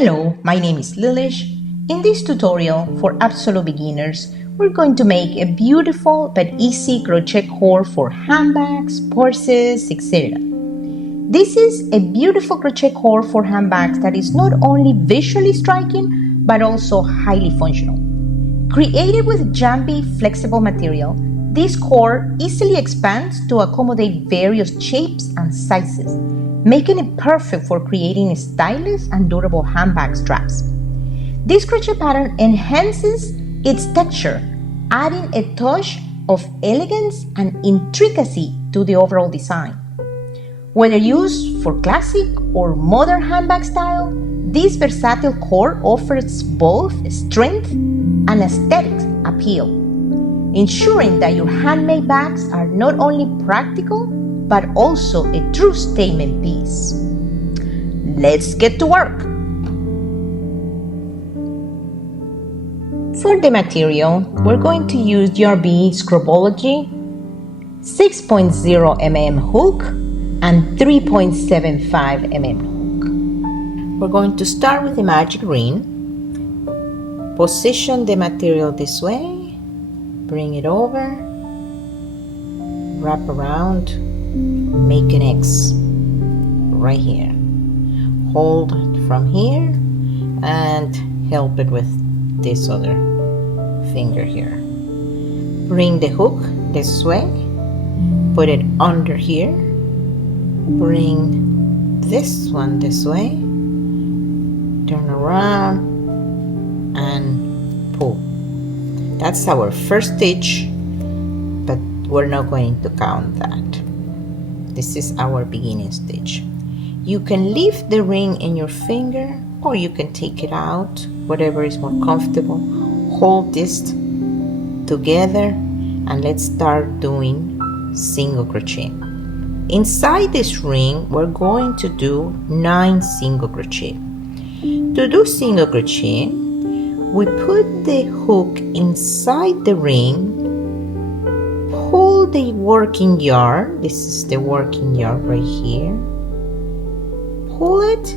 Hello, my name is Lilish. In this tutorial for absolute beginners, we're going to make a beautiful but easy crochet core for handbags, purses, etc. This is a beautiful crochet core for handbags that is not only visually striking but also highly functional. Created with jumpy, flexible material, this core easily expands to accommodate various shapes and sizes, making it perfect for creating stylish and durable handbag straps. This crochet pattern enhances its texture, adding a touch of elegance and intricacy to the overall design. Whether used for classic or modern handbag style, this versatile core offers both strength and aesthetic appeal, ensuring that your handmade bags are not only practical but also a true statement piece. Let's get to work! For the material, we're going to use DRB Scrubology 6.0 mm hook and 3.75 mm hook. We're going to start with the magic ring. Position the material this way, bring it over, wrap around, make an X right here. Hold it from here and help it with this other finger here. Bring the hook this way, put it under here, bring this one this way, turn around and pull. That's our first stitch, but we're not going to count that. This is our beginning stitch. You can leave the ring in your finger or you can take it out, whatever is more comfortable. Hold this together and let's start doing single crochet. Inside this ring, we're going to do 9 single crochet. To do single crochet, we put the hook inside the ring, pull the working yarn, this is the working yarn right here, pull it,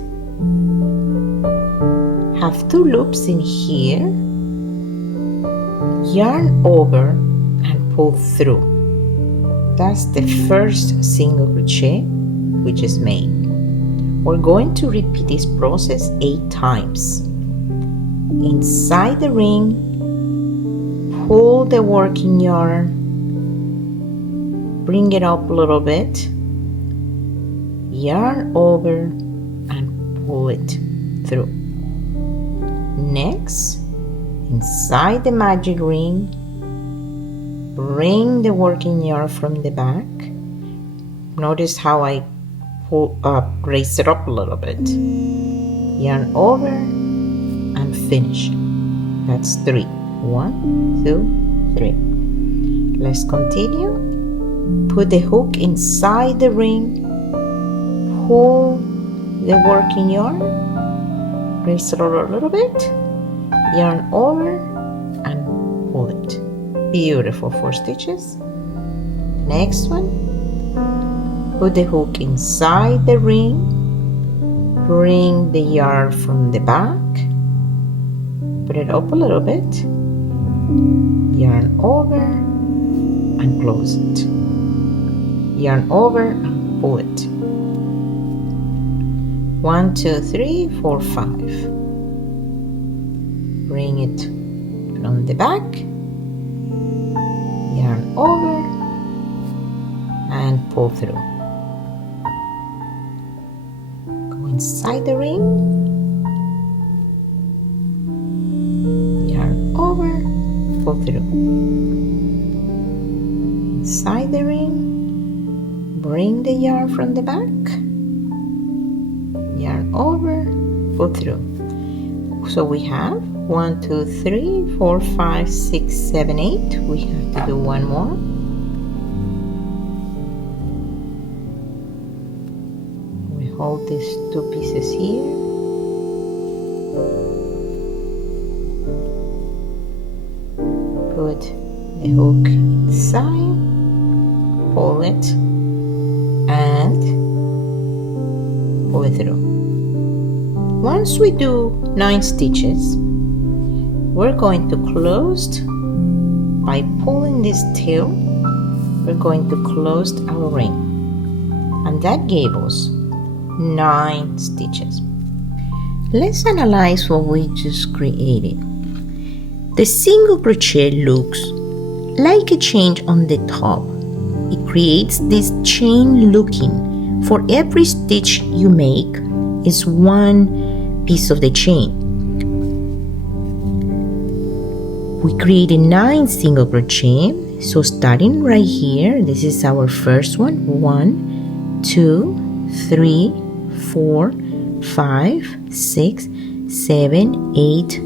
have 2 loops in here, yarn over and pull through. That's the first single crochet we just made. We're going to repeat this process 8 times. Inside the ring, pull the working yarn, bring it up a little bit, yarn over and pull it through. Next, inside the magic ring, bring the working yarn from the back. Notice how I raise it up a little bit. Yarn over and finish. That's 3. 1, 2, 3. Let's continue. Put the hook inside the ring, pull the working yarn, raise it over a little bit, yarn over and pull it. Beautiful. 4 stitches. Next one. Put the hook inside the ring, bring the yarn from the back, put it up a little bit, yarn over and close it, yarn over and pull it. 1, 2, 3, 4, 5. Bring it from the back, yarn over and pull through. Inside the ring, yarn over, pull through. Inside the ring, bring the yarn from the back, yarn over, pull through. So we have 1, 2, 3, 4, 5, 6, 7, 8. We have to do one more. Hold these 2 pieces here, put the hook inside, pull it and pull it through. Once we do 9 stitches, we're going to close by pulling this tail. We're going to close our ring, and that gave us 9 stitches. Let's analyze what we just created. The single crochet looks like a chain on the top. It creates this chain looking. For every stitch you make is one piece of the chain. We created 9 single crochet. So starting right here, this is our first one. 1, 2, 3, 4, 5, 6, 7, 8,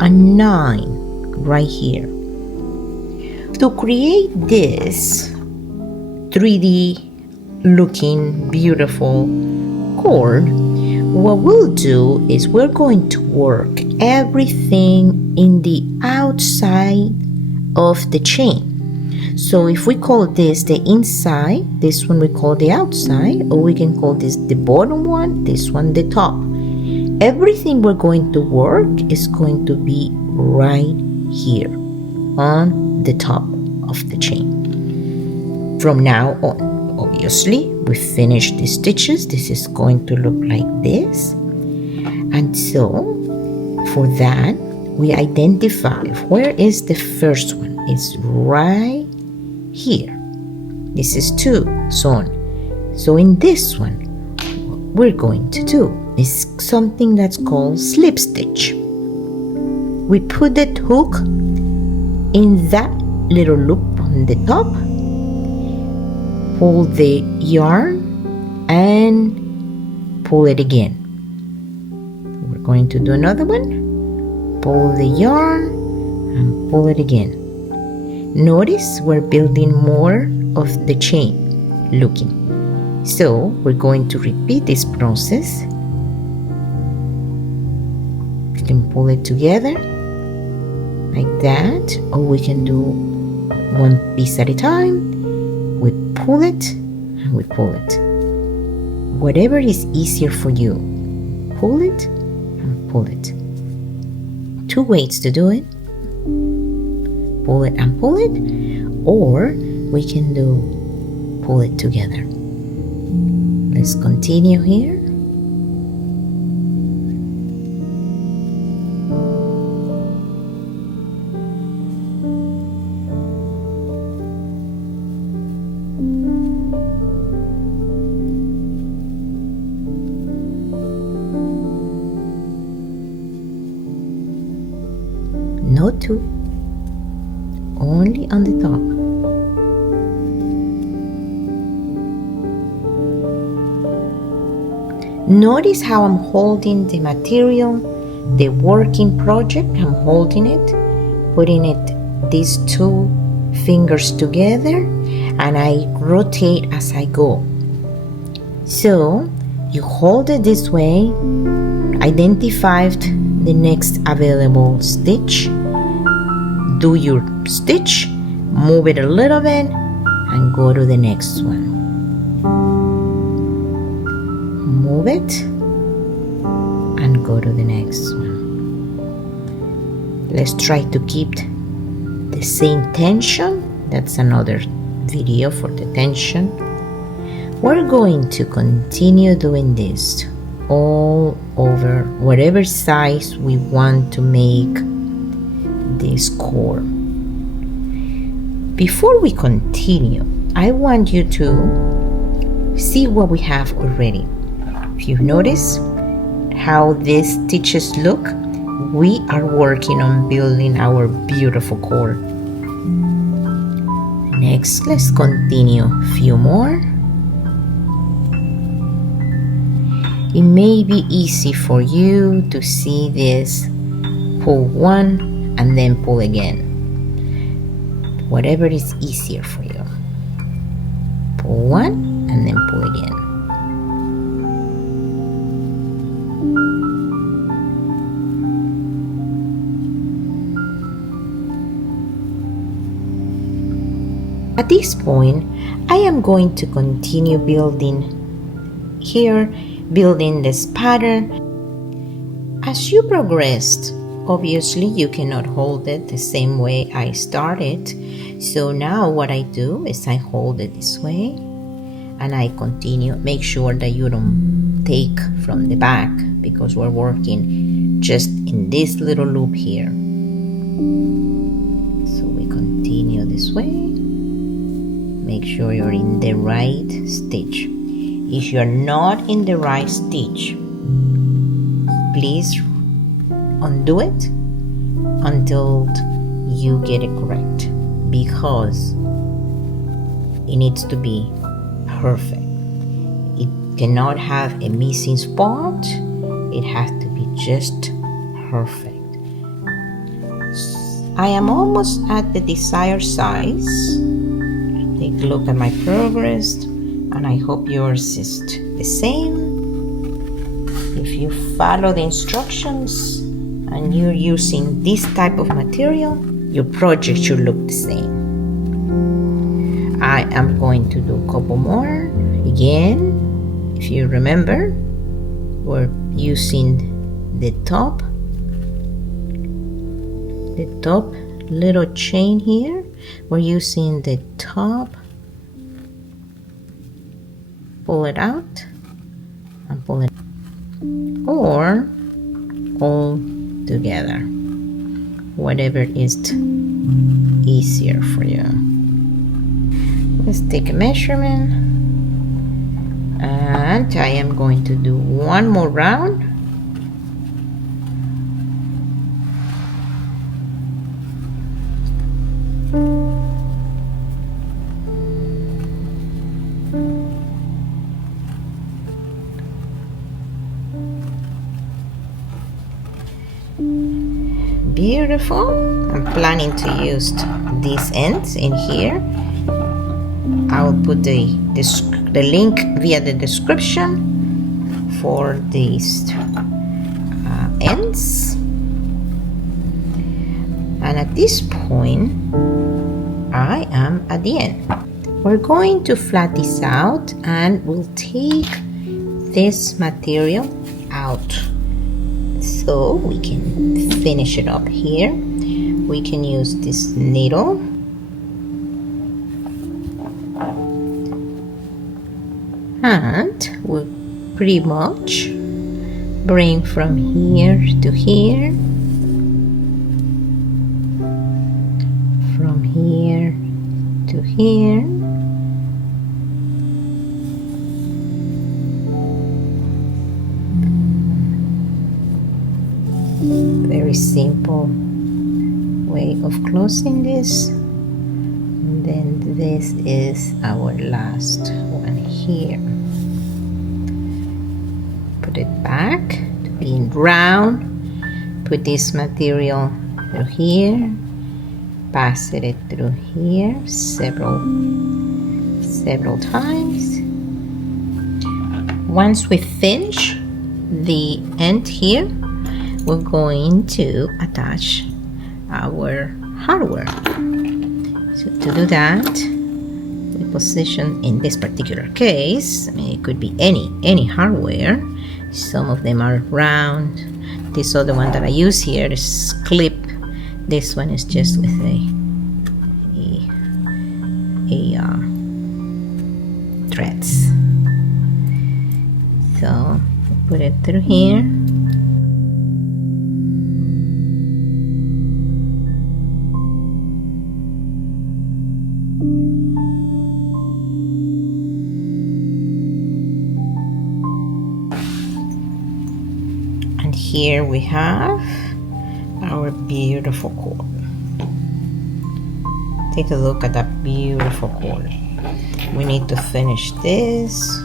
and 9 right here. To create this 3D looking beautiful cord, what we'll do is we're going to work everything in the outside of the chain. So if we call this the inside, this one we call the outside, or we can call this the bottom one, this one the top. Everything we're going to work is going to be right here on the top of the chain. From now on, obviously, we finish the stitches. This is going to look like this. And so, for that, we identify where is the first one. It's right here. This is 2, so on. So in this one, what we're going to do is something that's called slip stitch. We put the hook in that little loop on the top, pull the yarn and pull it again. We're going to do another one, pull the yarn and pull it again. Notice we're building more of the chain looking. So we're going to repeat this process. We can pull it together like that, or we can do one piece at a time. We pull it and we pull it. Whatever is easier for you, pull it and pull it. 2 ways to do it. Pull it and pull it, or we can do pull it together. Let's continue here. No 2, only on the top. Notice how I'm holding the material, the working project. I'm holding it, putting it these 2 fingers together, and I rotate as I go. So you hold it this way, identify the next available stitch, do your stitch, move it a little bit, and go to the next one. Move it and go to the next one. Let's try to keep the same tension. That's another video for the tension. We're going to continue doing this all over whatever size we want to make this cord. Before we continue, I want you to see what we have already. If you notice how these stitches look, we are working on building our beautiful cord. Next, let's continue a few more. It may be easy for you to see this. Pull one and then pull again. Whatever is easier for you. Pull one and then pull again. At this point, I am going to continue building here, building this pattern. As you progressed, obviously you cannot hold it the same way I started. So now what I do is I hold it this way and I continue. Make sure that you don't take from the back because we're working just in this little loop here. So we continue this way. Make sure you're in the right stitch. If you're not in the right stitch, please undo it until you get it correct, because it needs to be perfect. It cannot have a missing spot. It has to be just perfect. I am almost at the desired size. Take a look at my progress, and I hope yours is the same. If you follow the instructions and you're using this type of material, your project should look the same. I am going to do a couple more. Again, if you remember, we're using the top little chain here. We're using the top, pull it out and pull it, or all together, whatever is easier for you. Let's take a measurement, and I am going to do one more round. Beautiful. I'm planning to use these ends in here. I'll put the link via the description for these ends. And at this point, I am at the end. We're going to flat this out and we'll take this material out so we can finish it up here. We can use this needle and we'll pretty much bring from here to here, from here to here. Very simple way of closing this. And then this is our last one here. Put it back to being round. Put this material through here. Pass it through here several times. Once we finish the end here, we're going to attach our hardware. So to do that, we position, in this particular case, I mean, it could be any hardware. Some of them are round. This other one that I use here is clip. This one is just with a threads. So put it through here. And here we have our beautiful cord. Take a look at that beautiful cord. We need to finish this.